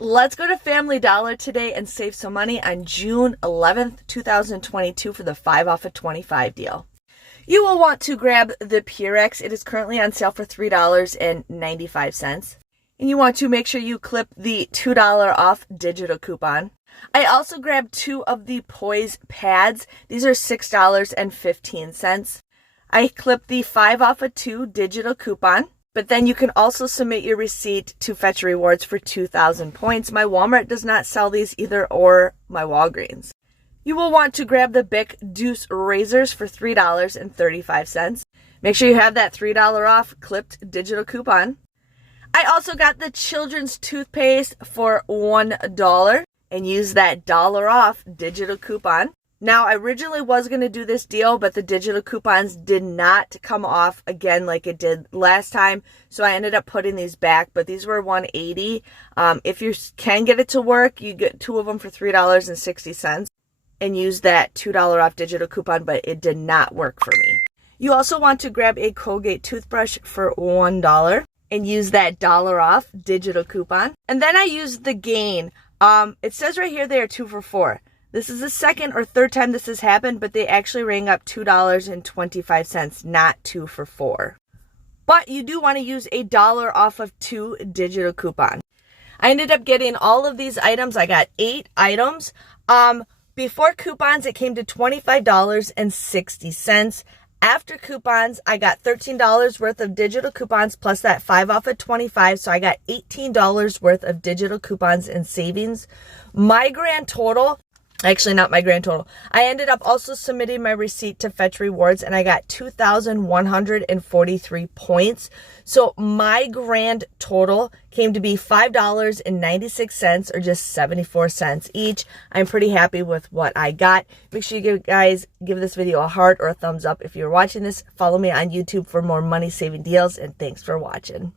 Let's go to Family Dollar today and save some money on June 11th, 2022 for the 5 off of 25 deal. You will want to grab the Purex. It is currently on sale for $3.95. And you want to make sure you clip the $2 off digital coupon. I also grabbed 2 of the Poise pads. These are $6.15. I clipped the 5 off of 2 digital coupon. But then you can also submit your receipt to fetch rewards for 2,000 points. My Walmart does not sell these either, or my Walgreens. You will want to grab the Bic Deuce razors for $3.35. Make sure you have that $3 off clipped digital coupon. I also got the children's toothpaste for $1 and use that $1 off digital coupon. Now, I originally was going to do this deal, but the digital coupons did not come off again like it did last time. So I ended up putting these back, but these were $1.80. If you can get it to work, you get 2 of them for $3.60 and use that $2 off digital coupon, but it did not work for me. You also want to grab a Colgate toothbrush for $1 and use that $1 off digital coupon. And then I used the Gain. It says right here they are 2 for $4. This is the second or third time this has happened, but they actually rang up $2.25, not 2 for $4. But you do want to use a $1 off of 2 digital coupon. I ended up getting all of these items. I got 8 items. Before coupons, it came to $25.60. After coupons, I got $13 worth of digital coupons plus that 5 off of 25. So I got $18 worth of digital coupons and savings. My grand total, actually not my grand total, I ended up also submitting my receipt to fetch rewards and I got 2,143 points. So my grand total came to be $5.96 or just 74 cents each. I'm pretty happy with what I got. Make sure you guys give this video a heart or a thumbs up if you're watching this. Follow me on YouTube for more money saving deals, and thanks for watching.